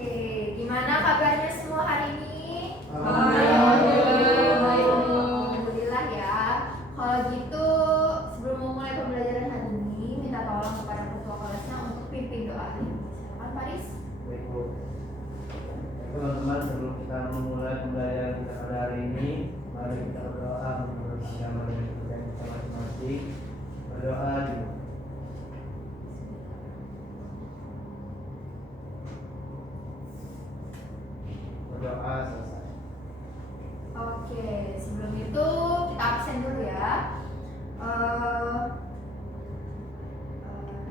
Oke, gimana kabarnya semua hari ini? Alhamdulillah ya. Kalau gitu, sebelum memulai pembelajaran hari ini, minta tolong kepada ketua kelasnya untuk pimpin doa. Silakan Paris. Baik Bu. Teman-teman, sebelum kita memulai pembelajaran kita pada hari ini, mari kita berdoa menurut agama dan kepercayaan kita masing-masing. Berdoa dulu. Berdoa selesai. Oke, sebelum itu kita absen dulu ya.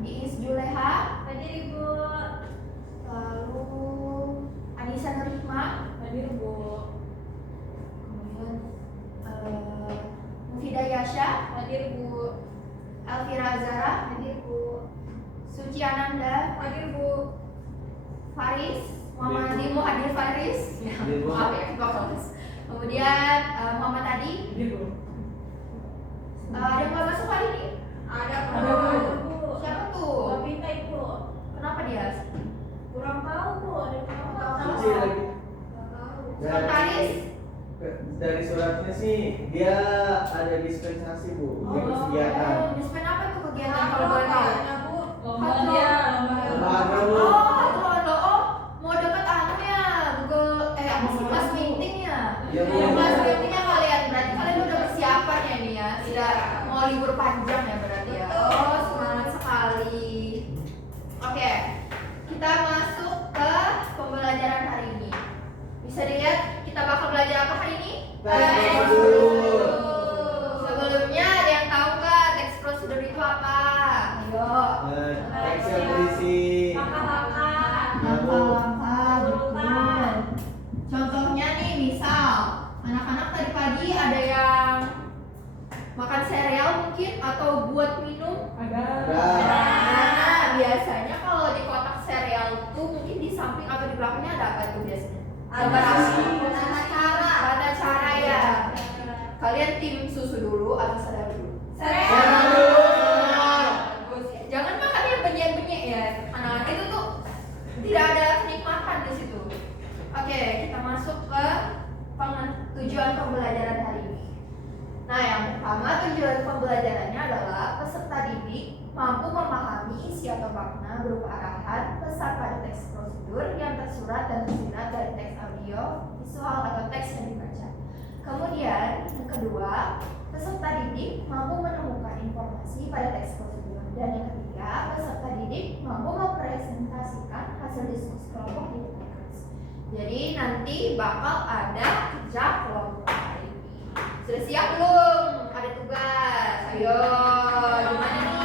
Diis Juleha, Hadir Ibu. lalu Anissa Nurhikmah, Hadir Bu. kemudian Mufidah Yasha, Hadir Bu. Elvira Azara, Hadir Bu. Suci Ananda, Hadir Bu. Faris, Hadir, Muhammad Bu. Dimo Hadir Faris, Hadir, Bu. maaf ya, ketua kelas. Kemudian Muhammad Adi, Hadir Bu. ada yang nggak masuk hari ini? Ada Ada, Bu. Bu. Siapa Bu tuh? Pinta Ibu. Kenapa dia? Kurang tahu Bu. Ada kurang tahu. Suci lagi. Sekretaris? Dari suratnya sih dia ada dispensasi Bu, Oh, ikut kegiatan. dispen apa tuh kegiatan kalau boleh tahu? Bu. Lomba dia. Lomba, Bu. Oh, mau deket anunya, Google, apa sih, kelas meeting ya? Iya, Bu. Kelas meetingnya kalian, berarti kalian udah persiapan ya nih ya, sudah mau libur panjang ya berarti ya. Oh, semangat sekali. Oke, kita masuk ke pembelajaran hari ini. Bisa dilihat kita bakal belajar apa hari ini? Teks prosedur. Sebelumnya ada yang tahu nggak teks prosedur itu apa? Ayo. Teks yang berisi Langkah-langkah. Langkah-langkah, Urutan. betul. Contohnya nih, misal anak-anak tadi pagi ada yang makan sereal mungkin atau buat minum. Ada. Nah, biasanya kalau di kotak sereal tuh mungkin di samping atau di belakangnya ada apa tuh biasanya? Gambar apa? Tata cara ya. Kalian tim susu dulu atau sereal dulu? Sereal. Bagus ya. Jangan makan yang benyek-benyek ya. Anak-anak itu tuh tidak ada kenikmatan di situ. Oke, kita masuk ke tujuan pembelajaran hari ini. Nah, yang pertama tujuan pembelajarannya adalah peserta didik mampu memahami isi atau makna berupa arahan pesan pada teks prosedur yang tersurat dan tersirat dari teks audio, visual atau teks yang dibaca. Kemudian, yang kedua, peserta didik mampu menemukan informasi pada teks prosedur. Dan yang ketiga, peserta didik mampu mempresentasikan hasil diskusi kelompok di depan kelas. Jadi nanti bakal ada kerja kelompok hari ini. Sudah siap belum? Ada tugas. Ayo, gimana nih?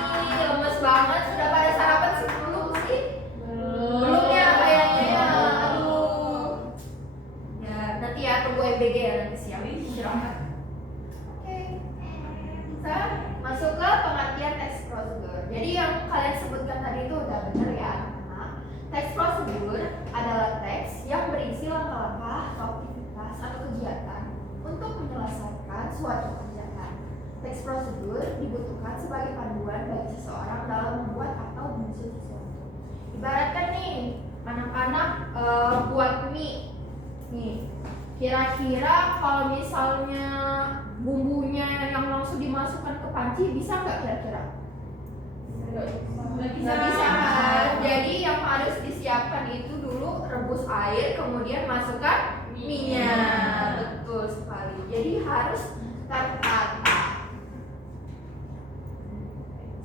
Lemes banget. Sudah pada sarapan sih belum sih? Belum ya kayaknya ya. Aduh. Ya nanti ya tunggu EBG ya nanti siang. Istirahat. Oke. Kita masuk ke pengertian teks prosedur. Jadi yang kalian sebutkan tadi itu udah benar ya anak-anak. Teks prosedur adalah teks yang berisi langkah-langkah atau aktivitas atau kegiatan untuk menyelesaikan suatu kerjaan. Teks prosedur dibutuhkan sebagai panduan bagi seseorang dalam membuat atau menyusun sesuatu. Ibaratkan nih, anak-anak buat mie. Nih, kira-kira kalau misalnya bumbunya yang langsung dimasukkan ke panci bisa nggak kira-kira? Nggak bisa kan? Jadi yang harus disiapkan itu dulu rebus air, kemudian masukkan minyak. Betul sekali. Jadi harus tertata.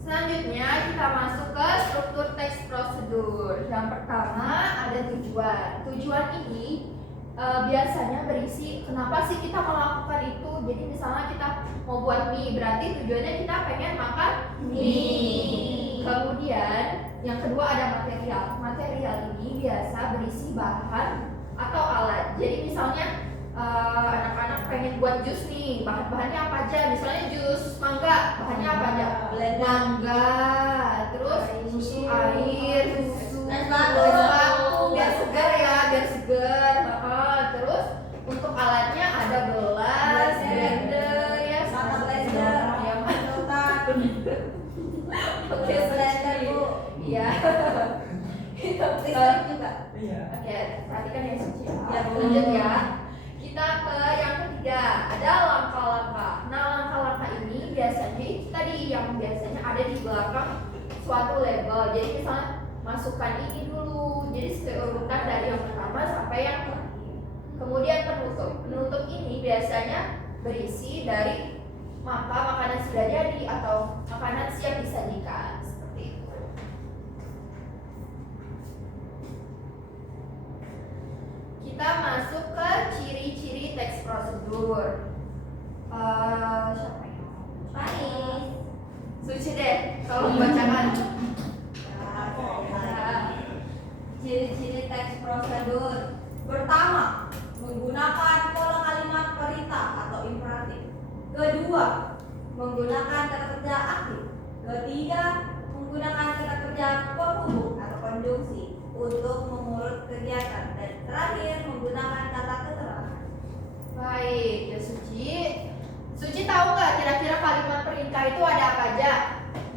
Selanjutnya kita masuk ke struktur teks prosedur. Yang pertama ada tujuan. Tujuan ini biasanya berisi kenapa sih kita melakukan itu. Jadi misalnya kita mau buat mie, berarti tujuannya kita pengen makan mie. Kemudian yang kedua ada material. Material ini biasa berisi bahan atau alat. Jadi misalnya anak-anak pengen buat jus nih, bahan-bahannya apa aja? Misalnya jus mangga, bahannya apa aja? Mangga, terus air, susu, es batu, biar segar ya, biar segar. Terus untuk alatnya ada gelas, blender, ya, Sangat blender, yang Oke, blender Bu. Iya. Listrik juga. Iya. Oke, perhatikan ya Suci. Ya, Bu. Lanjut ya. Kita ke yang ketiga, ada langkah-langkah. Nah, langkah-langkah ini biasanya itu tadi yang biasanya ada di belakang suatu label. Jadi misalnya masukkan ini dulu. Jadi urutan dari yang pertama sampai yang terakhir. Kemudian penutup. Penutup ini biasanya berisi dari makanan sudah jadi atau makanan siap disajikan seperti itu. Kita masuk ke ciri-ciri teks prosedur. Siapa yang mau? Panis. Suci deh, tolong bacakan. Ciri-ciri teks prosedur. Pertama, menggunakan pola kalimat perintah atau imperatif. Kedua, menggunakan kata kerja aktif. Ketiga, menggunakan kata kerja penghubung atau konjungsi untuk mengurut kegiatan. Dan terakhir, menggunakan kata keterangan. Baik, ya Suci. Suci tahu nggak kira-kira kalimat perintah itu ada apa aja?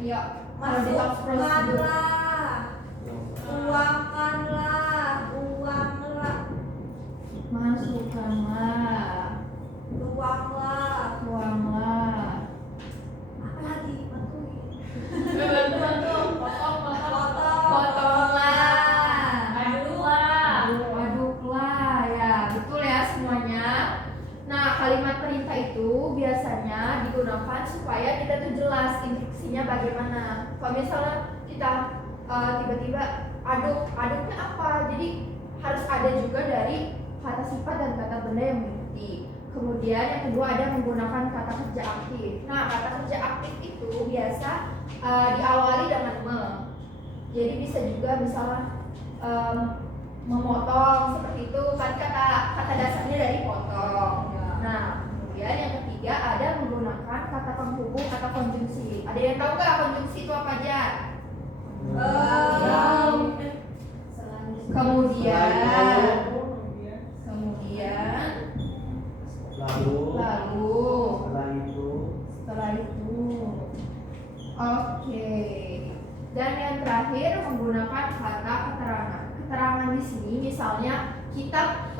Iya. Kalau di teks prosedur. Masukkanlah, tuangkanlah, buanglah, Masukkanlah, tuanglah. tuanglah. Apa lagi? Bantuin. Potonglah. Aduklah. Aduklah, ya betul ya semuanya. Nah, kalimat perintah itu biasanya digunakan supaya kita tuh jelas instruksinya bagaimana. Kalau misalnya kita tiba-tiba aduknya apa, jadi harus ada juga dari kata sifat dan kata benda yang mengikuti. Kemudian yang kedua ada menggunakan kata kerja aktif. Nah, kata kerja aktif itu biasa diawali dengan me. Jadi bisa juga misalnya memotong seperti itu kan kata dasarnya dari potong. Nah, kemudian yang ketiga ada menggunakan kata penghubung atau konjungsi. Ada yang tahu nggak konjungsi itu apa aja? Kemudian lalu setelah itu oke. Dan yang terakhir menggunakan kata keterangan. Keterangan di sini misalnya kita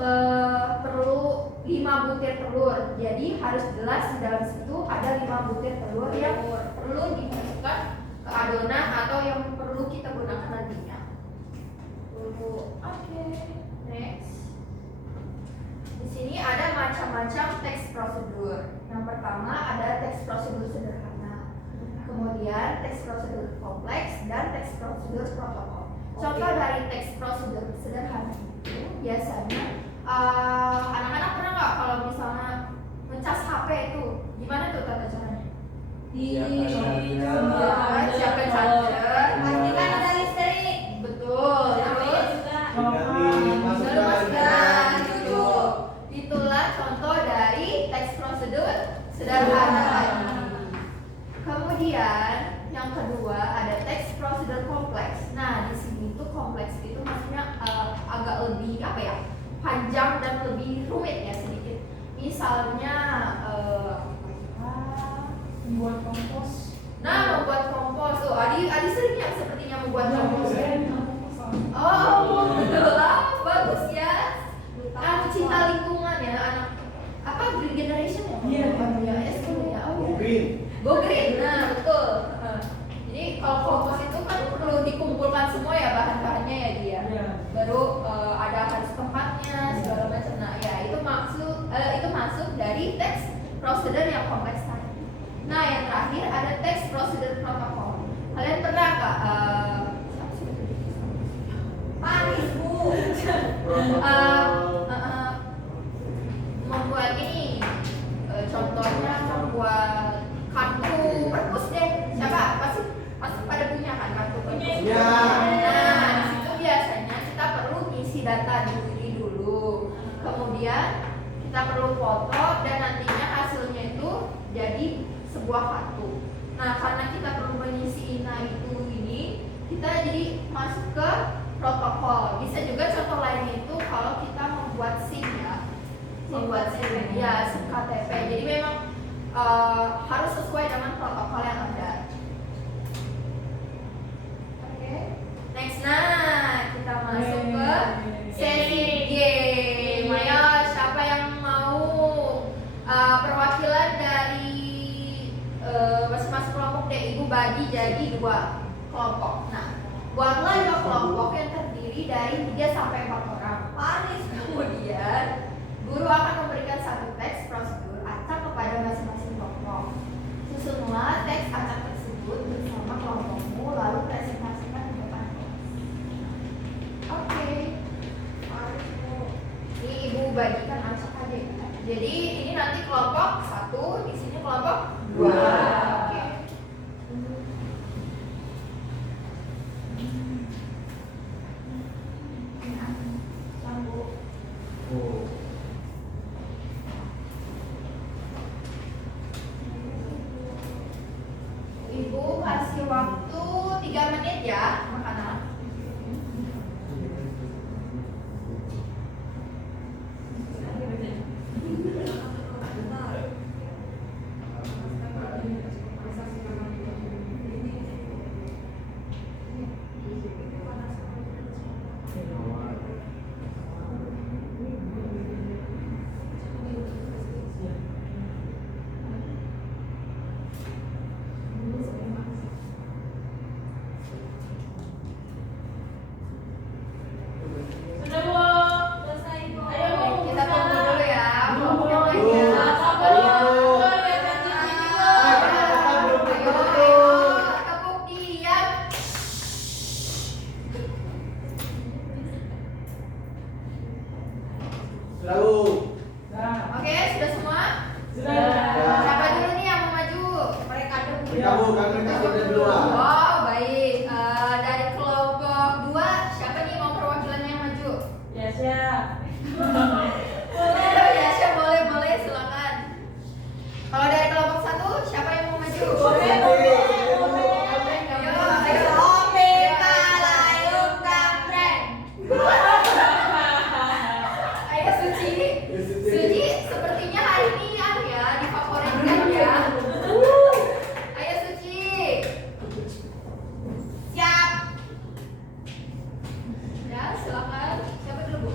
perlu 5 butir telur. Jadi harus jelas di dalam situ ada 5 butir telur yang perlu dimasukkan ke adonan atau yang perlu kita gunakan nantinya. Oke, next. Di sini ada macam-macam teks prosedur. Yang pertama ada teks prosedur sederhana. Kemudian teks prosedur kompleks dan teks prosedur protokol. Contoh dari teks prosedur sederhana itu biasanya anak-anak pernah nggak kalau misalnya ngecas HP itu gimana tuh tata caranya? Siapkan charger, Pastikan ada listrik. betul. Terus masukkan dulu. Itulah contoh dari teks prosedur sederhana lagi. Kemudian yang kedua ada teks prosedur kompleks. Nah, di sini tuh kompleks itu maksudnya agak lebih apa ya? Panjang dan lebih rumit ya sedikit. Misalnya membuat kompos. Nah, membuat kompos tuh. Adi sering ya sepertinya membuat kompos. Oh, betul. Bagus ya. Cinta lingkungan ya anak. Apa green generation ya? Iya, ya. Ya. Oh, ya. Go green. Nah, betul. Jadi kalau kompos itu kan perlu dikumpulkan semua ya bahan-bahannya ya dia. Baru ada harus tempatnya segala macam. Nah, ya itu masuk dari teks prosedur yang kompleks tadi. Nah, yang terakhir ada teks prosedur protokol. Kalian pernah nggak? Panis, Bu. Membuat ini contohnya membuat kartu perpus deh. Siapa? Pasti pada punya kan kartu perpus. Punya. Nah, di situ biasanya kita perlu ngisi data diri dulu. Kemudian kita perlu foto dan nantinya hasilnya itu jadi sebuah kartu. Nah, karena kita perlu mengisi ini, kita jadi masuk ke protokol. Bisa juga contoh lainnya itu kalau kita membuat SIM ya. Membuat SIM ya, SIM KTP. Jadi memang harus sesuai dengan protokol yang ada. Oke. Next, nah kita masuk ke kelompok. Nah, buatlah 2 kelompok yang terdiri dari 3 sampai 4 orang. Panis. Kemudian, guru akan memberikan satu teks prosedur acak kepada masing-masing kelompok. Susunlah teks acak tersebut bersama kelompokmu, lalu presentasikan di depan kelas. Oke. Panis bu. Ini ibu bagikan acak aja ya. Jadi ini nanti kelompok 1, di sini kelompok 2. Oke. Lampu. Oh. Ibu kasih waktu 3 menit ya makanan. Sudah bu. Selesai bu. Ayo bu. Kita tunggu dulu ya. Kelompok yang Bu. lainnya. Sabar, Bu. Ayo, tepuk diam. Sudah, Bu. Oke, sudah semua? Sudah. Siapa dulu nih yang mau maju? Mereka dulu. Mereka, Bu, kan mereka sudah duluan. Oh, baik. Dari kelompok 2, siapa nih mau perwakilannya yang maju? Ya siap. Ya, siapa boleh, silakan. Kalau dari kelompok 1, siapa yang mau maju? Ayo. Sopi kalayung kampreng. Ayo Suci. Suci sepertinya hari ini ya difavoritkan ya. Ayo Suci. Siap. Ya, silakan. Siapa dulu, Bu?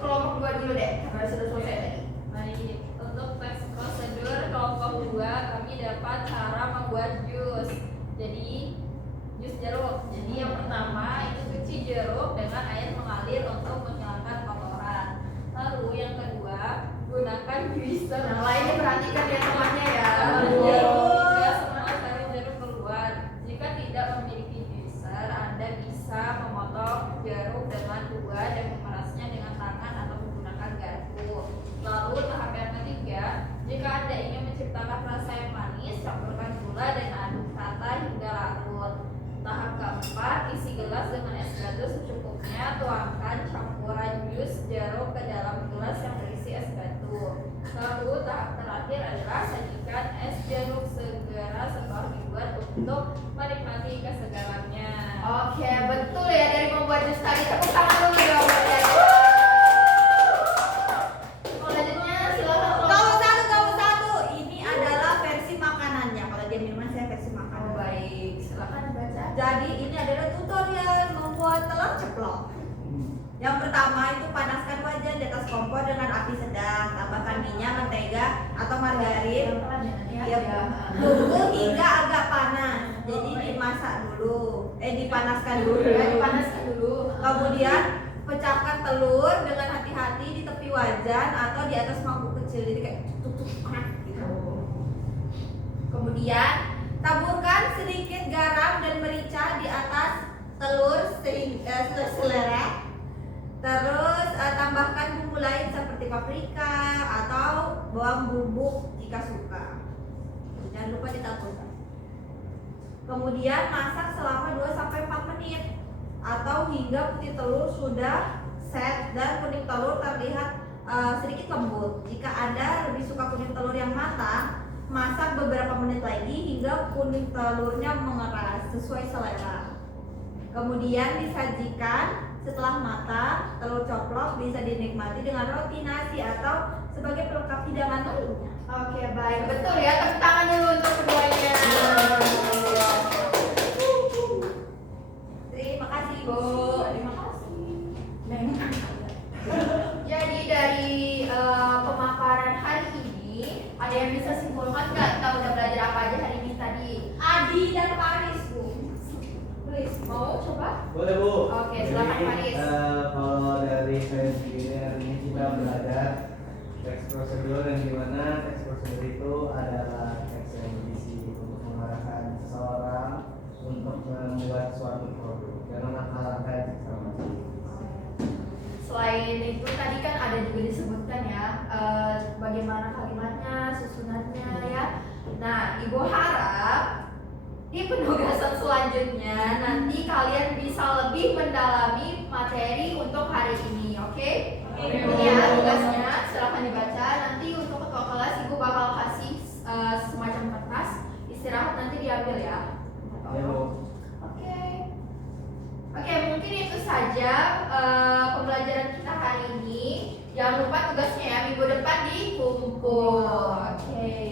Kelompok 2 dulu deh, karena sudah selesai tadi. Baik, untuk teks prosedur kelompok 2 kami dapat cara membuat jus. Jadi, jus jeruk. Jadi yang pertama itu cuci jeruk dengan air mengalir untuk menghilangkan kotoran. Lalu yang kedua, gunakan juicer. Yang lainnya perhatikan ya temannya ya. Hingga semua sari jeruk keluar. Jika tidak memiliki juicer, Anda bisa memotong jeruk dengan 2 dan memerasnya dengan tangan atau menggunakan garpu. Lalu tahap yang ketiga, jika Anda ingin menciptakan rasa yang manis, campurkan gula dan aduk rata hingga larut. Tahap keempat, isi gelas dengan es batu secukupnya. Tuangkan campuran jus jeruk ke dalam gelas yang berisi es batu. Lalu tahap terakhir adalah sajikan es jeruk segera setelah dibuat untuk menikmati kesegarannya. Oke, betul ya dari membuat jus tadi. Tepuk tangan dulu dong. Selanjutnya silakan Kamu satu. Ini adalah versi makanannya. Kalau dia minuman saya versi Oh, makanan. baik, silakan baca. Jadi ini adalah tutorial membuat telur ceplok. Yang pertama itu panaskan wajan di atas kompor dengan api sedang. Tambahkan minyak, mentega atau margarin. Ya, tunggu hingga agak panas. Jadi dimasak dulu. Dipanaskan dulu. Dipanaskan dulu. Kemudian pecahkan telur dengan hati-hati di tepi wajan atau di atas mangkuk kecil. Jadi kayak tuk gitu. Kemudian taburkan sedikit garam dan merica di atas telur selera. Terus tambahkan bumbu lain seperti paprika atau bawang bubuk jika suka. Jangan lupa ditaburkan. Kemudian masak selama 2-4 menit atau hingga putih telur sudah set dan kuning telur terlihat sedikit lembut. Jika Anda lebih suka kuning telur yang matang, masak beberapa menit lagi hingga kuning telurnya mengeras sesuai selera. Kemudian disajikan setelah matang. Telur coplok bisa dinikmati dengan roti, nasi atau sebagai pelengkap hidangan lainnya. Oke, baik. Betul ya. Tepuk tangan dulu untuk keduanya. Terima kasih Bu. Terima kasih. Jadi dari pemaparan hari ini, ada yang bisa simpulkan nggak? Kita udah belajar apa aja hari ini tadi? Adi dan Pak menulis. Mau coba? Boleh Bu. Oke, silakan, Jadi, Faris. kalau dari saya sendiri hari ini kita belajar teks prosedur yang dimana teks prosedur itu adalah teks yang berisi untuk mengarahkan seseorang untuk membuat suatu produk dengan langkah-langkah yang sistematis. Selain itu tadi kan ada juga disebutkan ya bagaimana kalimatnya, susunannya ya. Nah, Ibu harap di penugasan selanjutnya nanti kalian bisa lebih mendalami materi untuk hari ini, oke? Ini ya tugasnya, silahkan dibaca. Nanti untuk ketua kelas Ibu bakal kasih semacam kertas istirahat nanti diambil ya. Ya Bu. Oke, mungkin itu saja pembelajaran kita hari ini. Jangan lupa tugasnya ya, minggu depan dikumpul. Oke.